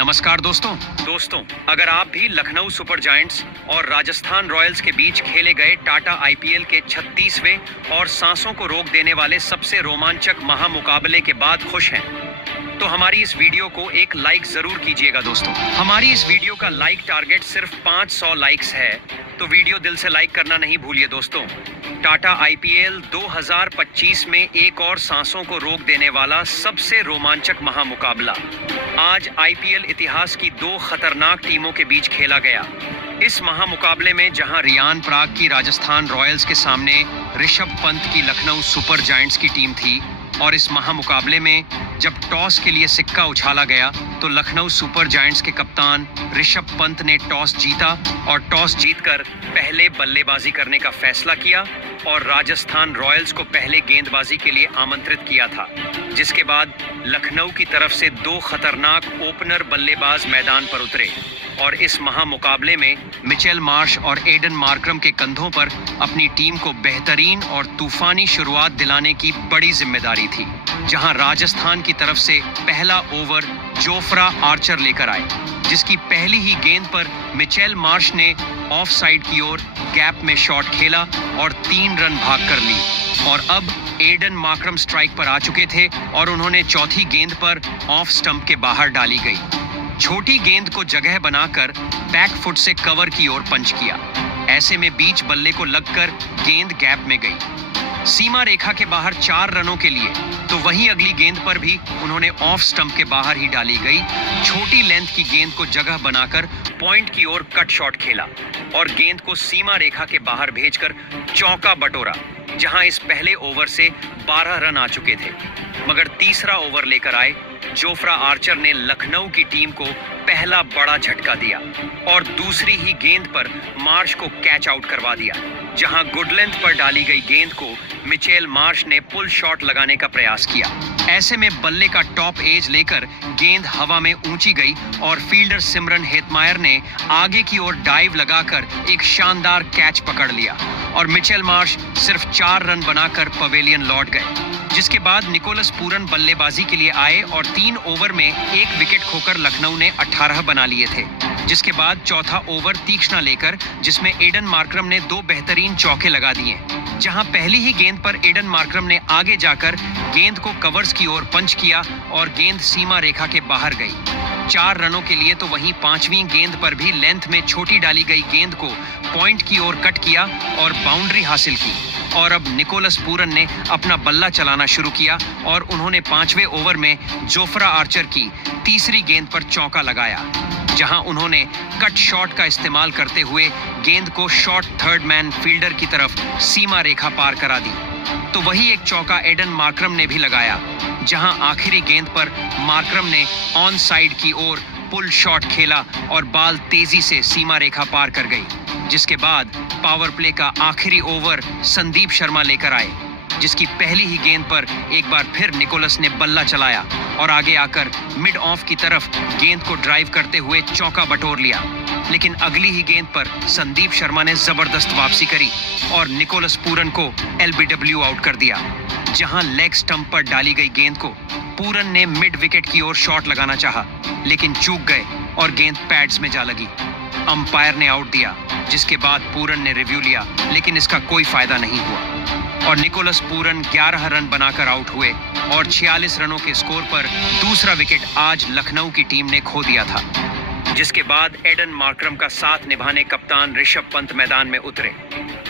नमस्कार दोस्तों, अगर आप भी लखनऊ सुपर जायंट्स और राजस्थान रॉयल्स के बीच खेले गए टाटा आईपीएल के 36वें और सांसों को रोक देने वाले सबसे रोमांचक महामुकाबले के बाद खुश हैं, तो हमारी इस वीडियो को एक लाइक जरूर कीजिएगा दोस्तों। हमारी इस वीडियो का लाइक टारगेट सिर्फ 500 लाइक्स है, तो वीडियो दिल से लाइक करना नहीं भूलिए दोस्तों। टाटा आईपीएल 2025 में एक और सांसों को रोक देने वाला सबसे रोमांचक महामुकाबला आज आईपीएल इतिहास की दो खतरनाक टीमों के बीच खेला गया। इस महामुकाबले में जहां रियान पराग की राजस्थान रॉयल्स के सामने ऋषभ पंत की लखनऊ सुपर जायंट्स की टीम थी, और इस महामुकाबले में जब टॉस के लिए सिक्का उछाला गया तो लखनऊ सुपर जायंट्स के कप्तान ऋषभ पंत ने टॉस जीता और टॉस जीतकर पहले बल्लेबाजी करने का फैसला किया और राजस्थान रॉयल्स को पहले गेंदबाजी के लिए आमंत्रित किया था, जिसके बाद लखनऊ की तरफ से दो खतरनाक ओपनर बल्लेबाज मैदान पर उतरे और इस महामुकाबले में मिचेल मार्श और एडन मार्करम के कंधों पर अपनी टीम को बेहतरीन और तूफानी शुरुआत दिलाने की बड़ी जिम्मेदारी थी। जहां राजस्थान की तरफ से पहला ओवर जोफ्रा आर्चर लेकर आए, जिसकी पहली ही गेंद पर मिचेल मार्श ने ऑफ साइड की ओर गैप में शॉट खेला और 3 रन भाग कर ली। और अब एडन मार्करम स्ट्राइक पर आ चुके थे और उन्होंने चौथी गेंद पर ऑफ स्टंप के बाहर डाली गई छोटी गेंद को जगह बनाकर बैक फुट से कवर की ओर पंच किया। ऐसे में बीच बल्ले को लगकर गेंद गैप में गई सीमा रेखा के बाहर 4 रनों के लिए, तो वहीं अगली गेंद पर भी उन्होंने ऑफ स्टंप के बाहर ही डाली गई छोटी लेंथ की गेंद को जगह बनाकर पॉइंट की ओर कट शॉट खेला और गेंद को सीमा रेखा के बाहर भेजकर चौका बटोरा। जहां इस पहले ओवर से 12 रन आ चुके थे, मगर तीसरा ओवर लेकर आए जोफ्रा आर्चर ने लखनऊ की टीम को पहला बड़ा झटका दिया और दूसरी ही गेंद पर मार्श को कैच आउट करवा दिया। जहां गुड लेंथ पर डाली गई गेंद को मिचेल मार्श ने पुल शॉट लगाने का प्रयास किया। ऐसे में बल्ले का टॉप एज लेकर गेंद हवा में ऊंची गई और फील्डर सिमरन हेतमायर ने आगे की ओर डाइव लगाकर एक शानदार कैच पकड़ लिया और मिचेल मार्श सिर्फ 4 रन बनाकर पवेलियन लौट गए। जिसके बाद निकोलस पूरन बल्लेबाजी के लिए आए और 3 ओवर में 1 विकेट खोकर लखनऊ ने 18 बना लिए थे। जिसके बाद चौथा ओवर तीक्ष्ण लेकर जिसमें एडन मार्करम ने 2 बेहतरीन चौके लगा दिए, जहां पहली ही गेंद पर एडन मार्करम ने आगे जाकर गेंद को कवर्स की ओर पंच किया और गेंद सीमा रेखा के बाहर गई 4 रनों के लिए। तो वहीं 5वीं गेंद पर भी लेंथ में छोटी डाली गई गेंद को पॉइंट की ओर कट किया और बाउंड्री हासिल की। और अब निकोलस पूरन ने अपना बल्ला चलाना शुरू किया और उन्होंने 5वें ओवर में जोफ्रा आर्चर की तीसरी गेंद पर चौका लगाया, जहां उन्होंने कट शॉट का इस्तेमाल करते हुए गेंद को शॉर्ट थर्ड मैन फील्डर की तरफ सीमा रेखा पार करा दी। तो वही एक चौका एडन मार्करम ने भी लगाया, जहां आखिरी गेंद पर मार्करम ने ऑन साइड की ओर पुल शॉट खेला और बाल तेजी से सीमा रेखा पार कर गई। जिसके बाद पावर प्ले का आखिरी ओवर संदीप शर्मा लेकर आए, जिसकी पहली ही गेंद पर एक बार फिर निकोलस ने बल्ला चलाया और आगे आकर मिड ऑफ की तरफ गेंद को ड्राइव करते हुए चौका बटोर लिया। लेकिन अगली ही गेंद पर संदीप शर्मा ने जबरदस्त वापसी करी और निकोलस पूरन को एलबीडब्ल्यू आउट कर दिया। जहां लेग स्टंप पर डाली गई गेंद को पूरन ने मिड विकेट की ओर शॉट लगाना चाहा, लेकिन चूक गए और गेंद पैड्स में जा लगी। अंपायर ने आउट दिया, जिसके बाद पूरन ने रिव्यू लिया, लेकिन इसका कोई फायदा नहीं हुआ और निकोलस पूरन 11 रन बनाकर आउट हुए और 46 रनों के स्कोर पर दूसरा विकेट आज लखनऊ की टीम ने खो दिया था। जिसके बाद एडन मार्करम का साथ निभाने कप्तान ऋषभ पंत मैदान में उतरे,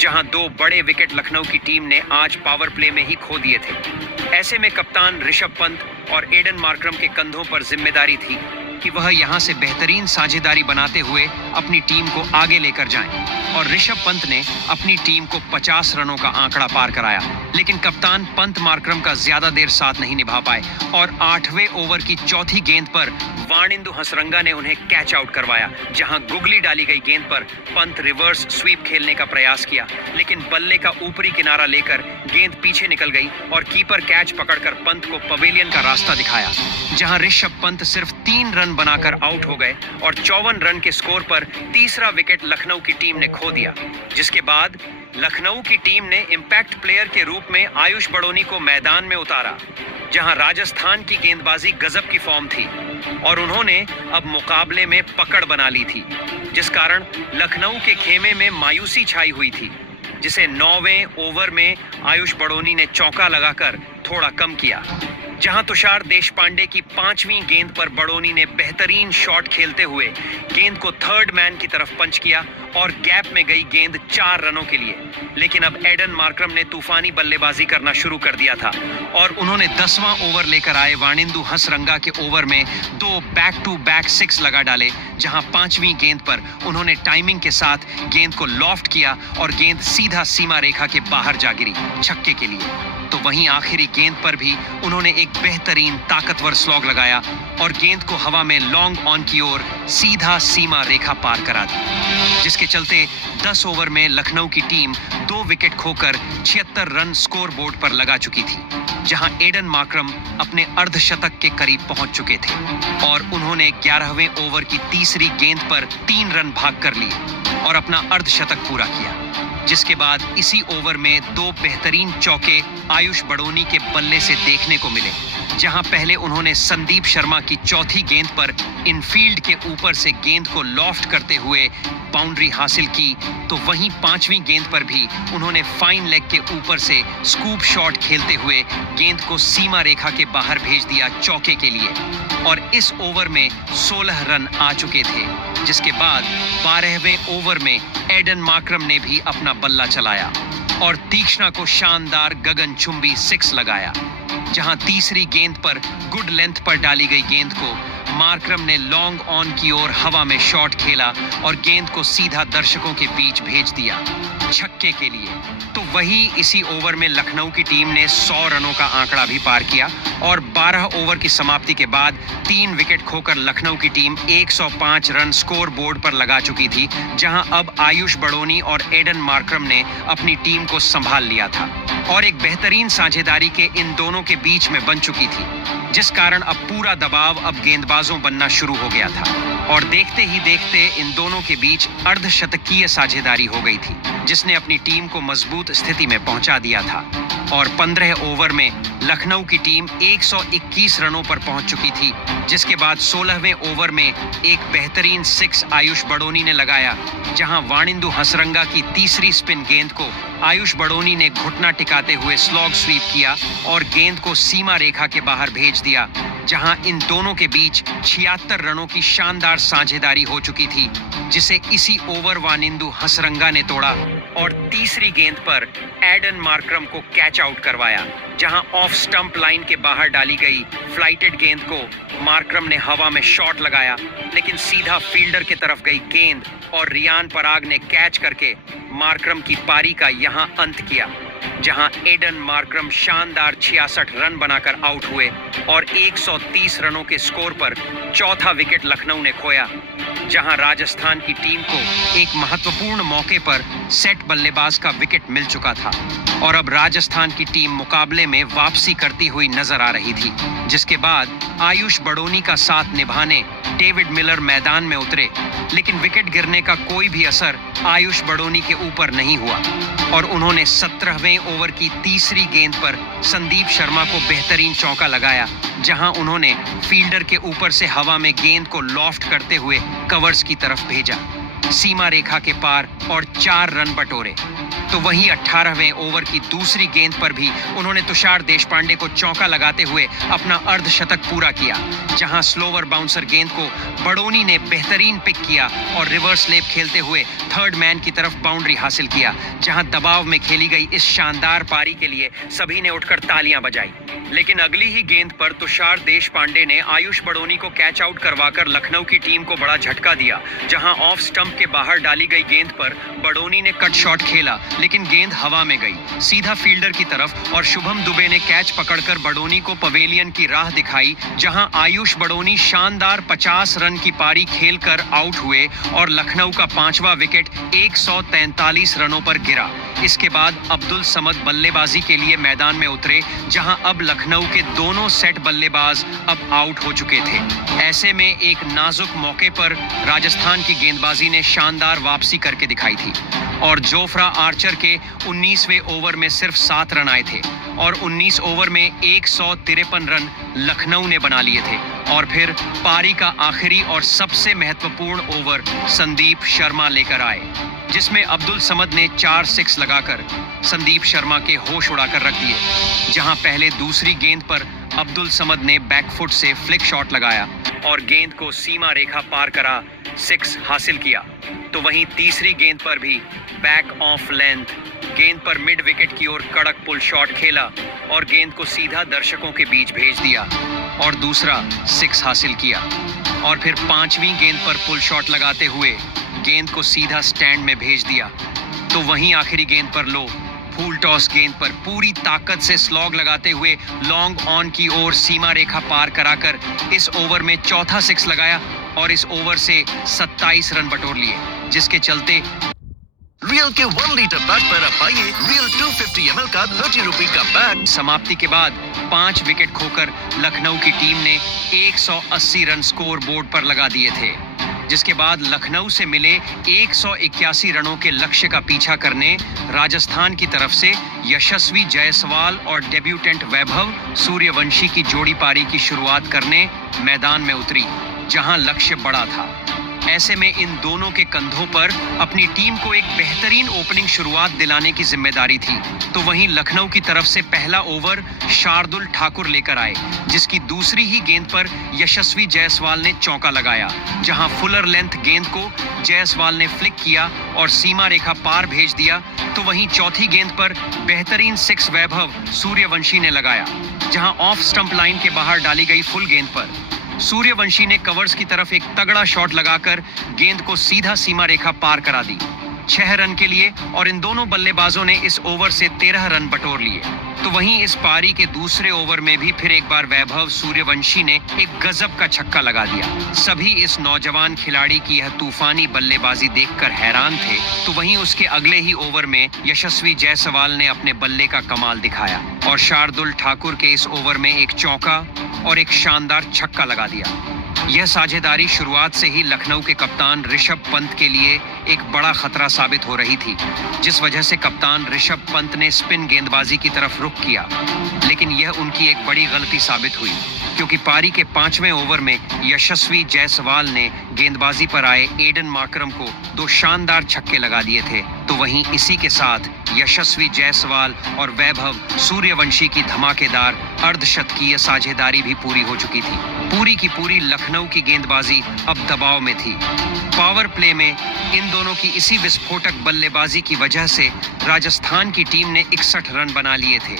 जहां 2 बड़े विकेट लखनऊ की टीम ने आज पावर प्ले में ही खो दिए थे। ऐसे में कप्तान ऋषभ पंत और एडन मार्करम के कंधों पर जिम्मेदारी थी कि वह यहां से बेहतरीन साझेदारी बनाते हुए अपनी टीम को आगे लेकर जाएं। और ऋषभ पंत ने अपनी टीम को 50 रनों का आंकड़ा पार कराया, लेकिन कप्तान पंत मार्करम का ज्यादा देर साथ नहीं निभा पाए और 8वें ओवर की चौथी गेंद पर वाणिंदु हसरंगा ने उन्हें कैच आउट करवाया। जहां गुगली डाली गई गेंद पर पंत रिवर्स स्वीप खेलने का प्रयास किया, लेकिन बल्ले का ऊपरी किनारा लेकर गेंद पीछे निकल गई और कीपर कैच पकड़कर पंत को पवेलियन का रास्ता दिखाया, जहां ऋषभ पंत सिर्फ 3 रन बनाकर आउट हो गए और 54 रन के स्कोर पर तीसरा विकेट लखनऊ की टीम ने खो दिया। जिसके बाद लखनऊ की टीम ने इम्पैक्ट प्लेयर के रूप में आयुष बड़ोनी को मैदान में उतारा, जहां राजस्थान की गेंदबाजी गजब की फॉर्म थी और उन्होंने अब मुकाबले में पकड़ बना ली थी, जिस कारण लखनऊ के खेमे में मायूसी छाई हुई थी, जिसे 9वें ओवर में आयुष बड़ोनी ने चौका लगाकर थोड़ा कम किया। जहां तुषार देशपांडे की 5वीं गेंद पर बड़ोनी ने बेहतरीन शॉट खेलते हुए गेंद को थर्ड मैन की तरफ पंच किया और गैप में गई गेंद 4 रनों के लिए। लेकिन अब एडन मार्क्रम ने तूफानी बल्लेबाजी करना शुरू कर दिया था और उन्होंने 10वां ओवर लेकर आए वाणिंदु हसरंगा के ओवर में 2 बैक टू बैक 6 लगा डाले, जहां 5वीं गेंद पर उन्होंने टाइमिंग के साथ गेंद को लॉफ्ट किया और गेंद सीधा सीमा रेखा के बाहर जा गिरी छक्के के लिए। तो वहीं आखिरी गेंद पर भी उन्होंने एक बेहतरीन ताकतवर स्लॉग लगाया और गेंद को हवा में लॉन्ग ऑन की ओर सीधा सीमा रेखा पार करा दी, जिसके चलते 10 ओवर में लखनऊ की टीम 2 विकेट खोकर 76 रन स्कोर बोर्ड पर लगा चुकी थी, जहां एडन मार्क्रम अपने अर्धशतक के करीब पहुंच चुके थे और उन्होंने 11वें ओवर की तीसरी गेंद पर 3 रन भाग कर लिए और अपना अर्धशतक पूरा किया। जिसके बाद इसी ओवर में 2 बेहतरीन चौके आयुष बड़ोनी के बल्ले से देखने को मिले, जहां पहले उन्होंने संदीप शर्मा की चौथी गेंद पर इनफील्ड के ऊपर से गेंद को लॉफ्ट करते हुए बाउंड्री हासिल की, तो वहीं 5वीं गेंद पर भी उन्होंने फाइन लेग के ऊपर से स्कूप शॉट खेलते हुए गेंद को सीमा रेखा के बाहर भेज दिया चौके के लिए और इस ओवर में 16 रन आ चुके थे। जिसके बाद 12वें ओवर में एडन मार्क्रम ने भी अपना बल्ला चलाया और तीक्ष्णा को शानदार गगनचुंबी 6 लगाया, जहां तीसरी गेंद पर गुड लेंथ पर डाली गई गेंद को मार्क्रम ने लॉन्ग ऑन की ओर हवा में शॉट खेला और गेंद को सीधा दर्शकों के बीच भेज दिया छक्के के लिए। तो वही इसी ओवर में लखनऊ की टीम ने 100 रनों का आंकड़ा भी पार किया और 12 ओवर की समाप्ति के बाद 3 विकेट खोकर लखनऊ की टीम 105 रन स्कोर बोर्ड पर लगा चुकी थी, जहां अब आयुष बड़ोनी और एडन मार्क्रम ने अपनी टीम को संभाल लिया था और एक बेहतरीन साझेदारी के इन दोनों के बीच में बन चुकी थी, जिस कारण अब पूरा दबाव अब गेंदबाजों बनना शुरू हो गया था और देखते ही देखते इन दोनों के बीच अर्धशतकीय साझेदारी हो गई थी, जिसने अपनी टीम को मजबूत स्थिति में पहुंचा दिया था और 15 ओवर में लखनऊ की टीम 121 रनों पर पहुंच चुकी थी, जिसके बाद 16वें ओवर में एक बेहतरीन 6 आयुष बड़ोनी ने लगाया, जहां वाणिंदु हसरंगा की तीसरी स्पिन गेंद को आयुष बड़ोनी ने घुटना टिकाते हुए स्लॉग स्वीप किया और गेंद को सीमा रेखा के बाहर भेज दिया, जहां इन दोनों के बीच 76 रनों की शानदार साझेदारी हो चुकी थी, जिसे इसी ओवर वाणिंदु हसरंगा ने तोड़ा और तीसरी गेंद पर एडन मार्क्रम को कैच आउट करवाया, जहां ऑफ स्टंप लाइन के बाहर डाली गई फ्लाइटेड गेंद को मार्क्रम ने हवा में शॉट लगाया, लेकिन सीधा फील्डर की तरफ गई गेंद और रियान पराग ने कैच करके मार्क्रम की पारी का यहां अंत किया, जहां एडन मार्क्रम शानदार 66 रन बनाकर आउट हुए और 130 रनों के स्कोर पर चौथा विकेट लखनऊ ने खोया, जहां राजस्थान की टीम को एक महत्वपूर्ण मौके पर सेट बल्लेबाज का विकेट मिल चुका था और अब राजस्थान की टीम मुकाबले में वापसी करती हुई नजर आ रही थी। जिसके बाद आयुष बड़ोनी का साथ निभाने डेविड मिलर मैदान में उतरे, लेकिन विकेट गिरने का कोई भी असर आयुष बड़ोनी के ऊपर नहीं हुआ और उन्होंने 17वें ओवर की तीसरी गेंद पर संदीप शर्मा को बेहतरीन चौका लगाया, जहां उन्होंने फील्डर के ऊपर से हवा में गेंद को लॉफ्ट करते हुए कवर्स की तरफ भेजा सीमा रेखा के पार और 4 रन बटोरे। तो वहीं 18वें ओवर की दूसरी गेंद पर भी उन्होंने तुषार देशपांडे को चौका लगाते हुए अपना अर्धशतक पूरा किया, जहां स्लोवर बाउंसर गेंद को बड़ोनी ने बेहतरीन पिक किया और रिवर्स लेप खेलते हुए थर्ड मैन की तरफ बाउंड्री हासिल किया, जहां दबाव में खेली गई इस शानदार पारी के लिए सभी ने उठकर तालियां बजाई। लेकिन अगली ही गेंद पर तुषार देशपांडे ने आयुष बड़ोनी को कैच आउट करवाकर लखनऊ की टीम को बड़ा झटका दिया, जहां ऑफ स्टंप के बाहर डाली गई गेंद पर बड़ोनी ने कट शॉट खेला, लेकिन गेंद हवा में गई सीधा फील्डर की तरफ और शुभम दुबे ने कैच पकड़कर बड़ोनी को पवेलियन की राह दिखाई, जहां आयुष बड़ोनी शानदार 50 रन की पारी खेलकर आउट हुए और लखनऊ का 5वां विकेट 143 रनों पर गिरा। इसके बाद अब्दुल समद बल्लेबाजी के लिए मैदान में उतरे, जहां अब लखनऊ के दोनों सेट बल्लेबाज अब आउट हो चुके थे। ऐसे में एक नाजुक मौके पर राजस्थान की गेंदबाजी ने शानदार वापसी करके दिखाई थी और जोफ्रा आर्चर के 19वें ओवर में सिर्फ 7 रन आए थे और 19 ओवर में 153 रन लखनऊ ने बना लिए थे। और फिर पारी का आखिरी और सबसे महत्वपूर्ण ओवर संदीप शर्मा लेकर आए, जिसमें अब्दुल समद ने 4 6 लगाकर संदीप शर्मा के होश उड़ाकर रख दिए। जहां पहले दूसरी गेंद पर अब्दुल समद ने बैकफुट से फ्लिक शॉट लगाया और गेंद को सीमा रेखा पार करा 6 हासिल किया, तो वहीं तीसरी गेंद पर भी बैक ऑफ लेंथ गेंद पर मिड विकेट की ओर कड़क पुल शॉट खेला और गेंद को सीधा दर्शकों के बीच भेज दिया और दूसरा 6 हासिल किया। और फिर 5वीं गेंद पर पुल शॉट लगाते हुए गेंद को सीधा स्टैंड में भेज दिया, तो वहीं आखिरी गेंद पर लो फूल टॉस गेंद पर पूरी ताकत से स्लॉग लगाते हुए लॉन्ग ऑन की ओर सीमा रेखा पार कराकर इस ओवर में चौथा 6 लगाया और इस ओवर से 27 रन बटोर लिए, जिसके चलते रियल के 1 लीटर पैक पर अब पाइए रियल 250 ml का 30 रुपए का पैक। समाप्ति के बाद 5 विकेट खोकर लखनऊ की टीम ने 180 रन स्कोर बोर्ड पर लगा दिए थे, जिसके बाद लखनऊ से मिले 181 रनों के लक्ष्य का पीछा करने राजस्थान की तरफ से यशस्वी जायसवाल और डेब्यूटेंट वैभव सूर्यवंशी की जोड़ी पारी की शुरुआत करने मैदान में उतरी, जहां लक्ष्य बड़ा था। ऐसे में इन दोनों के कंधों पर अपनी टीम को एक बेहतरीन ओपनिंग शुरुआत दिलाने की जिम्मेदारी थी। तो वहीं लखनऊ की तरफ से पहला ओवर शार्दुल ठाकुर लेकर आए, जिसकी दूसरी ही गेंद पर यशस्वी जायसवाल ने चौका लगाया, जहां फुलर लेंथ गेंद को जायसवाल ने फ्लिक किया और सीमा रेखा पार भेज दिया। तो वहीं चौथी गेंद पर बेहतरीन 6 वैभव सूर्यवंशी ने लगाया, जहां ऑफ स्टंप लाइन के बाहर डाली गई फुल गेंद पर सूर्यवंशी ने कवर्स की तरफ एक तगड़ा शॉट लगाकर गेंद को सीधा सीमा रेखा पार करा दी 6 रन के लिए, और इन दोनों बल्लेबाजों ने इस ओवर से 13 रन बटोर लिए। तो वहीं इस पारी के दूसरे ओवर में भी फिर एक बार वैभव सूर्यवंशी ने एक गजब का छक्का लगा दिया। सभी इस नौजवान खिलाड़ी की यह तूफानी बल्लेबाजी देखकर हैरान थे। तो वहीं उसके अगले ही ओवर में यशस्वी जायसवाल ने अपने बल्ले का कमाल दिखाया और शार्दुल ठाकुर के इस ओवर में एक चौका और एक शानदार छक्का लगा दिया। यह साझेदारी शुरुआत से ही लखनऊ के कप्तान ऋषभ पंत के लिए एक बड़ा खतरा साबित हो रही थी, जिस वजह से कप्तान ऋषभ पंत ने स्पिन गेंदबाजी की तरफ रुख किया, लेकिन यह उनकी एक बड़ी गलती साबित हुई, क्योंकि पारी के 5वें ओवर में यशस्वी जायसवाल ने गेंदबाजी पर आए एडन मार्करम को 2 शानदार छक्के लगा दिए थे। तो वहीं इसी के साथ यशस्वी जायसवाल और वैभव सूर्यवंशी की धमाकेदार अर्धशतकीय साझेदारी भी पूरी हो चुकी थी। पूरी की पूरी लखनऊ की गेंदबाजी अब दबाव में थी। पावर प्ले में इन दोनों की इसी विस्फोटक बल्लेबाजी की वजह से राजस्थान की टीम ने 61 रन बना लिए थे,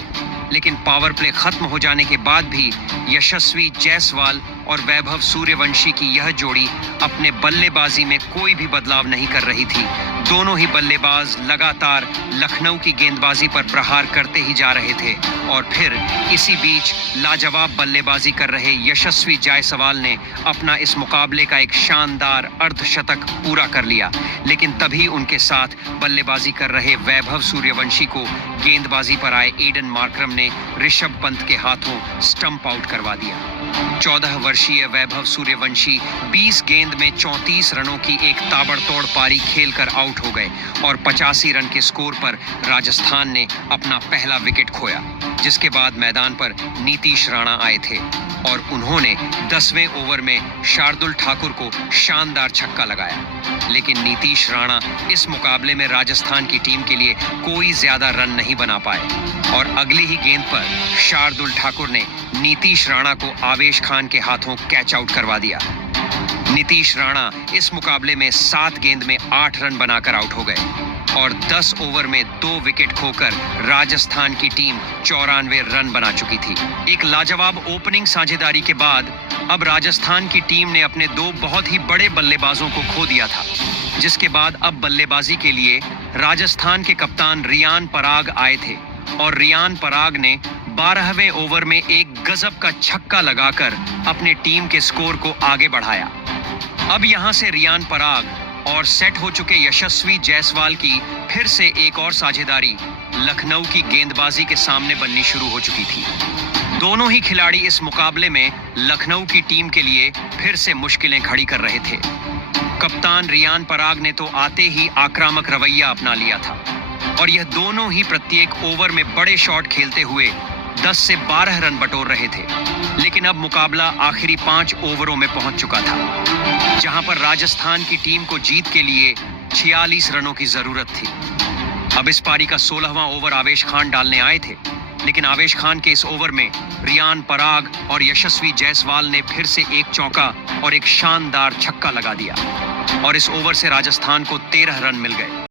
लेकिन पावर प्ले खत्म हो जाने के बाद भी यशस्वी जायसवाल और वैभव सूर्यवंशी की यह जोड़ी अपने बल्लेबाजी में कोई भी बदलाव नहीं कर रही थी। दोनों ही बल्लेबाज लगातार लखनऊ की गेंदबाजी पर प्रहार करते ही जा रहे थे और फिर इसी बीच लाजवाब बल्लेबाजी कर रहे यशस्वी जायसवाल ने अपना इस मुकाबले का एक शानदार अर्धशतक पूरा कर लिया, लेकिन तभी उनके साथ बल्लेबाजी कर रहे वैभव सूर्यवंशी को गेंदबाजी पर आए एडन मार्करम ने ऋषभ पंत के हाथों स्टंप आउट करवा दिया। 14 वर्षीय वैभव सूर्यवंशी 20 गेंद में 34 रनों की एक ताबड़तोड़ पारी खेलकर आउट हो गए और 85 रन के स्कोर पर राजस्थान ने अपना पहला विकेट खोया, जिसके बाद मैदान पर नीतीश राणा आए थे और उन्होंने 10वें ओवर में शार्दुल ठाकुर को शानदार छक्का लगाया, लेकिन नीतीश राणा इस मुकाबले में राजस्थान की टीम के लिए कोई ज्यादा रन नहीं बना पाए और अगली ही गेंद पर शार्दुल ठाकुर ने नीतीश राणा को आवेश खान के हाथों कैच आउट करवा दिया। नीतीश राणा इस मुकाबले में 7 गेंद में 8 रन बनाकर आउट हो गए और 10 ओवर में 2 विकेट खोकर राजस्थान की टीम 94 रन बना चुकी थी। एक लाजवाब ओपनिंग साझेदारी के बाद अब राजस्थान की टीम ने अपने 2 बहुत ही बड़े बल्लेबाजों को खो दिया था, जिसके बाद अब बल्लेबाजी के लिए राजस्थान के कप्तान रियान पराग आए थे और रियान पराग ने 12वें ओवर में एक गजब का छक्का लगाकर अपने टीम के स्कोर को आगे बढ़ाया। अब यहां से रियान पराग और सेट हो चुके यशस्वी जायसवाल की फिर से एक और साझेदारी लखनऊ की गेंदबाजी के सामने बननी शुरू हो चुकी थी। दोनों ही खिलाड़ी इस मुकाबले में लखनऊ की टीम के लिए फिर से मुश्किलें खड़ी कर रहे थे। कप्तान रियान पराग ने तो आते ही आक्रामक रवैया अपना लिया था और यह दोनों ही प्रत्येक ओवर में बड़े शॉट खेलते हुए 10 से 12 रन बटोर रहे थे। लेकिन अब मुकाबला आखिरी 5 ओवरों में पहुंच चुका था, जहां पर राजस्थान की टीम को जीत के लिए 46 रनों की जरूरत थी। अब इस पारी का 16वां ओवर आवेश खान डालने आए थे, लेकिन आवेश खान के इस ओवर में रियान पराग और यशस्वी जायसवाल ने फिर से एक चौका और एक शानदार छक्का लगा दिया और इस ओवर से राजस्थान को 13 रन मिल गए।